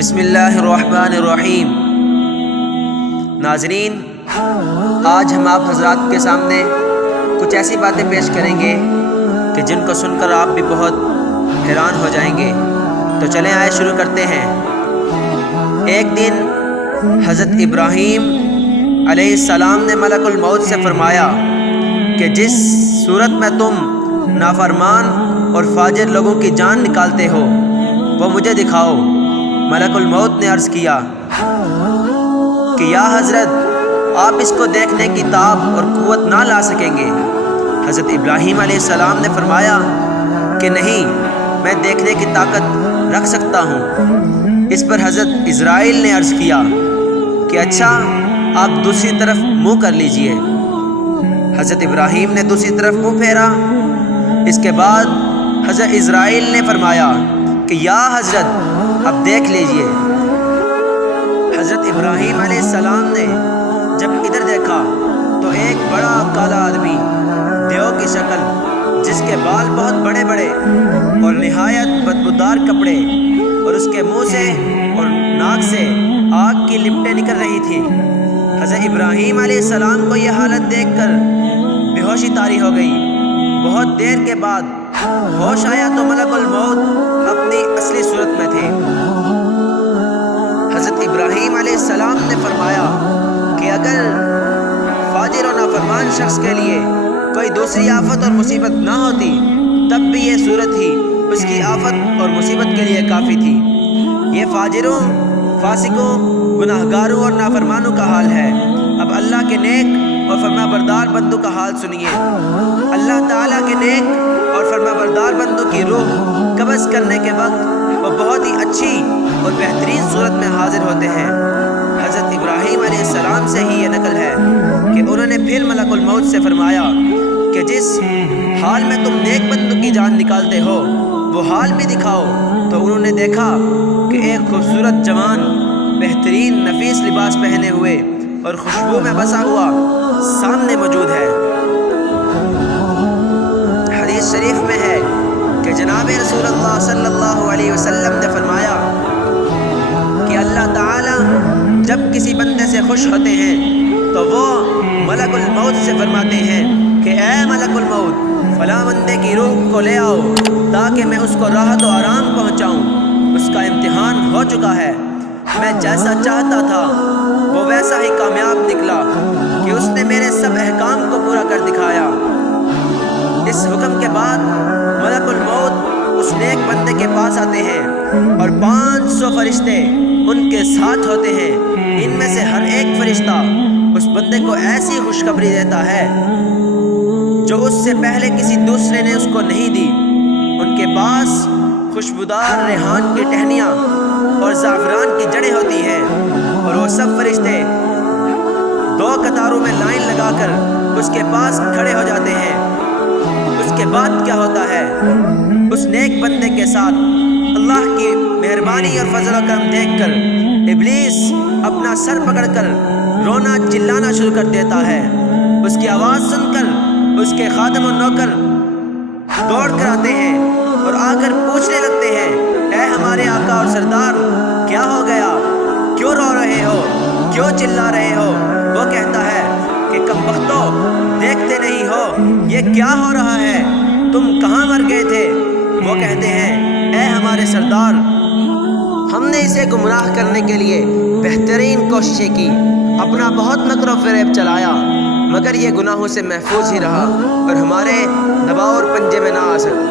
بسم اللہ الرحمن الرحیم۔ ناظرین، آج ہم آپ حضرات کے سامنے کچھ ایسی باتیں پیش کریں گے کہ جن کو سن کر آپ بھی بہت حیران ہو جائیں گے۔ تو چلیں آئے شروع کرتے ہیں۔ ایک دن حضرت ابراہیم علیہ السلام نے ملک الموت سے فرمایا کہ جس صورت میں تم نافرمان اور فاجر لوگوں کی جان نکالتے ہو وہ مجھے دکھاؤ۔ ملک الموت نے عرض کیا کہ یا حضرت، آپ اس کو دیکھنے کی طاق اور قوت نہ لا سکیں گے۔ حضرت ابراہیم علیہ السلام نے فرمایا کہ نہیں، میں دیکھنے کی طاقت رکھ سکتا ہوں۔ اس پر حضرت اسرائیل نے عرض کیا کہ اچھا، آپ دوسری طرف منہ کر لیجئے۔ حضرت ابراہیم نے دوسری طرف منہ پھیرا۔ اس کے بعد حضرت اسرائیل نے فرمایا کہ یا حضرت، اب دیکھ لیجئے۔ حضرت ابراہیم علیہ السلام نے جب ادھر دیکھا تو ایک بڑا کالا آدمی، دیو کی شکل، جس کے بال بہت بڑے بڑے اور نہایت بدبودار کپڑے، اور اس کے منہ سے اور ناک سے آگ کی لپٹیں نکل رہی تھی۔ حضرت ابراہیم علیہ السلام کو یہ حالت دیکھ کر بے ہوشی طاری ہو گئی۔ بہت دیر کے بعد ہوش آیا تو ملک الموت اپنی اصلی صورت میں تھے۔ حضرت ابراہیم علیہ السلام نے فرمایا کہ اگر فاجر و نافرمان شخص کے لیے کوئی دوسری آفت اور مصیبت نہ ہوتی تب بھی یہ صورت ہی اس کی آفت اور مصیبت کے لیے کافی تھی۔ یہ فاجروں، فاسقوں، گناہگاروں اور نافرمانوں کا حال ہے۔ اب اللہ کے نیک اور فرما بردار بندوں کا حال سنیے۔ اللہ تعالیٰ کے نیک اور فرما بردار بندوں کی روح قبض کرنے کے وقت وہ بہت ہی اچھی اور بہترین صورت میں حاضر ہوتے ہیں۔ حضرت ابراہیم علیہ السلام سے ہی یہ نقل ہے کہ انہوں نے پھر ملک الموت سے فرمایا کہ جس حال میں تم نیک بندوں کی جان نکالتے ہو وہ حال بھی دکھاؤ۔ تو انہوں نے دیکھا کہ ایک خوبصورت جوان بہترین نفیس لباس پہنے ہوئے اور خوشبو میں بسا ہوا سامنے موجود ہے۔ حدیث شریف میں ہے کہ جناب رسول اللہ صلی اللہ علیہ وسلم نے فرمایا کہ اللہ تعالی جب کسی بندے سے خوش ہوتے ہیں تو وہ ملک الموت سے فرماتے ہیں کہ اے ملک الموت، فلاں بندے کی روح کو لے آؤ تاکہ میں اس کو راحت و آرام پہنچاؤں۔ اس کا امتحان ہو چکا ہے، میں جیسا چاہتا تھا وہ ویسا ہی کامیاب نکلا کہ اس نے میرے سب احکام کو پورا کر دکھایا۔ اس حکم کے بعد ملک الموت اس نیک بندے کے پاس آتے ہیں اور 500 فرشتے ان کے ساتھ ہوتے ہیں۔ ان میں سے ہر ایک فرشتہ اس بندے کو ایسی خوشخبری دیتا ہے جو اس سے پہلے کسی دوسرے نے اس کو نہیں دی۔ ان کے پاس خوشبودار ریحان کی ٹہنیاں اور زعفران کی جڑیں ہوتی ہیں، اور وہ سب فرشتے 2 قطاروں میں لائن لگا کر اس کے پاس کھڑے ہو جاتے ہیں۔ اس کے بعد کیا ہوتا ہے؟ اس نیک بندے کے ساتھ اللہ کی مہربانی اور فضل و کرم دیکھ کر ابلیس اپنا سر پکڑ کر رونا چلانا شروع کر دیتا ہے۔ اس کی آواز سن کر اس کے خادم و نوکر دوڑ کر آتے ہیں اور آ کر پوچھنے لگتے ہیں، اے ہمارے آقا اور سردار، کیا ہو گیا؟ کیوں رو رہے ہو؟ کیوں چلا رہے ہو؟ وہ کہتا ہے کہ کم بختو، دیکھتے نہیں ہو یہ کیا ہو رہا ہے؟ تم کہاں مر گئے تھے؟ وہ کہتے ہیں، اے ہمارے سردار، ہم نے اسے گمراہ کرنے کے لیے بہترین کوششیں کی، اپنا بہت مکر و فریب چلایا، مگر یہ گناہوں سے محفوظ ہی رہا اور ہمارے دباؤ اور پنجے میں نہ آ سکا۔